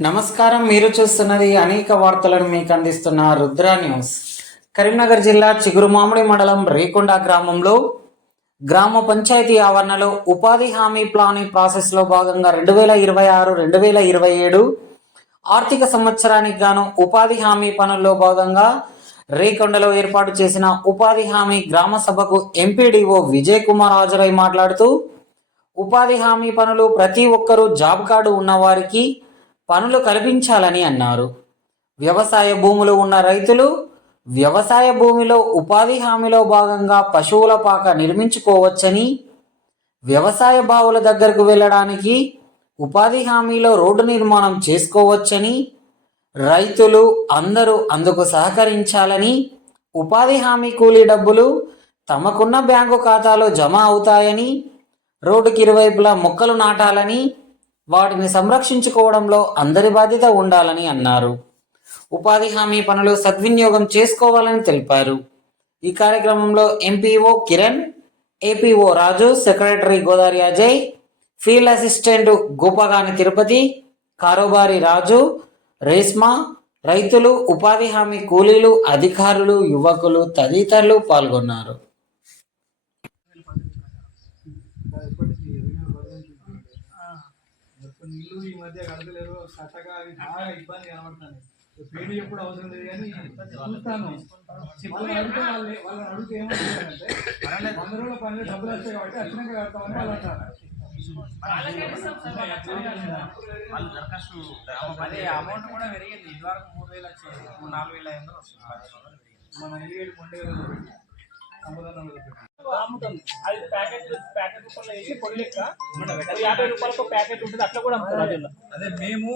నమస్కారం మీరు చూస్తున్నది అనేక వార్తలను మీకు అందిస్తున్న రుద్ర న్యూస్. కరీంనగర్ జిల్లా చిగురుమామిడి మండలం రేకొండ గ్రామంలో గ్రామ పంచాయతీ ఆవరణలో ఉపాధి హామీ ప్లానింగ్ ప్రాసెస్లో భాగంగా రెండు వేల ఇరవై ఆరు రెండు వేల ఇరవై ఏడు ఆర్థిక సంవత్సరానికి గాను ఉపాధి హామీ పనుల్లో భాగంగా రేకొండలో ఏర్పాటు చేసిన ఉపాధి హామీ గ్రామ సభకు ఎంపీడీఓ విజయ్ కుమార్ హాజరై మాట్లాడుతూ ఉపాధి హామీ పనులు ప్రతి ఒక్కరూ జాబ్ కార్డు ఉన్నవారికి పనులు కల్పించాలని అన్నారు. వ్యవసాయ భూములు ఉన్న రైతులు వ్యవసాయ భూమిలో ఉపాధి హామీలో భాగంగా పశువుల పాక నిర్మించుకోవచ్చని వ్యవసాయ బావుల దగ్గరకు వెళ్ళడానికి ఉపాధి హామీలో రోడ్డు నిర్మాణం చేసుకోవచ్చని రైతులు అందరూ అందుకు సహకరించాలని ఉపాధి హామీ కూలీ డబ్బులు తమకున్న బ్యాంకు ఖాతాలో జమ అవుతాయని రోడ్డుకి ఇరువైపులా మొక్కలు నాటాలని వాటిని సంరక్షించుకోవడంలో అందరి బాధ్యత ఉండాలని అన్నారు. ఉపాధి హామీ పనులు సద్వినియోగం చేసుకోవాలని తెలిపారు. ఈ కార్యక్రమంలో MPO Kiran APO Raju secretary Godavari Ajay field assistant Gopagani Tirupati కారోబారి Raju Reshma రైతులు ఉపాధి హామీ కూలీలు అధికారులు యువకులు తదితరులు పాల్గొన్నారు. ఇల్లు ఈ మధ్య కడతలేరు చక్కగా అవి బాగా ఇబ్బంది కనబడుతుంది. పేరు ఎప్పుడు అవసరం లేదు కానీ చూస్తాను. చెప్పులు అడిగితే వాళ్ళు వాళ్ళని అడిగితే ఏమంటారంటే వంద రోజుల పని డబ్బులు వస్తాయి కాబట్టి వచ్చినాక కడతామని వాళ్ళు అంటారు. వాళ్ళు దరఖాస్తు అదే అమౌంట్ కూడా పెరిగింది. ఇదివరకు మూడు వేలు వచ్చేది. నాలుగు వేల ఐదు వందలు వస్తుంది. మన పెట్టి అమ్ముతాం అది ప్యాకెట్ ప్యాకెట్ రూపంలో వేసి పొడి లెక్క అది యాభై రూపాయలకు ప్యాకెట్ ఉంటుంది అట్లా కూడా అమ్ముతారు అదే అదే మేము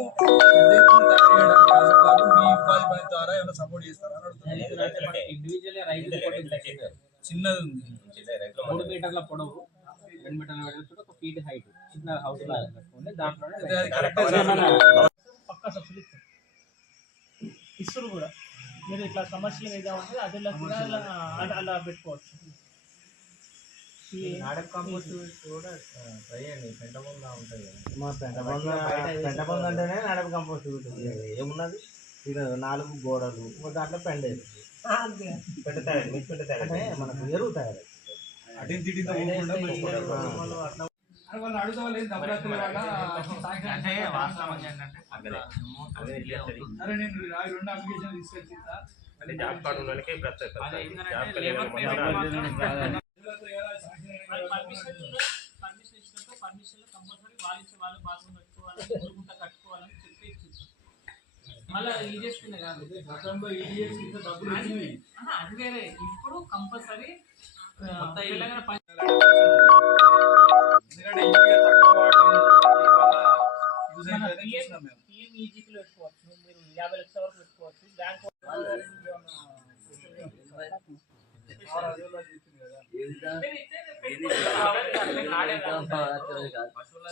మీ ఉపాధి పని ద్వారా ఏమైనా సపోర్ట్ చేస్తారా అని అడుగుతున్నాను ఇండివిజువల్ రైతు చిన్నది ఉంది. మూడు మీటర్ల పొడవు రెండు మీటర్ల ఒక ఫీట్ హైట్ చిన్న హౌస్ లాగా కట్టుకోండి మీరు ఇట్లా కమర్షియల్ ఏదో ఉంటుంది అదిలో కూడా అలా పెట్టుకోవచ్చు. ఈ నాడప్ కాంపోస్ట్ కూడా ట్రై చేయండి. పెంట ముందా ఉంటుంది మా అంటేనే నడప కంపోస్ట్ ఉంటుంది. ఏమున్నది? ఇది నాలుగు గోడలు. దాంట్లో పెండ. పెంట తయారు మిక్స్ పెంట తయారు అంటే మనకు ఎరువు తయారు అటు వాళ్ళు అడుగుతా ఏంటంటే అదే. సరే నేను రెండు అప్లికేషన్ తీసుకొచ్చి ఇస్తా. అంటే జాబ్ కార్డు ఉన్న వాళ్ళకి పర్మిషన్ పర్మిషన్ ఇచ్చినట్టు పర్మిషన్ కంపల్సరీ వాళ్ళు ఇచ్చే వాళ్ళు బాత్రూమ్ పెట్టుకోవాలి గురుగుంట కట్టుకోవాలని చెప్పి ఇచ్చిస్తారు మళ్ళీ ఇది చేస్తుంది కాదు. గతంలో ఈడీఎస్ ఇంత డబ్బులు ఇచ్చినాయి ఆహా, అది వేరే. ఇప్పుడు కంపల్సరీ తెలంగాణ ఈజీపీలో పెట్టుకోవచ్చు. మీరు యాభై లక్షల వరకు పెట్టుకోవచ్చు. బ్యాంక్. పశువుల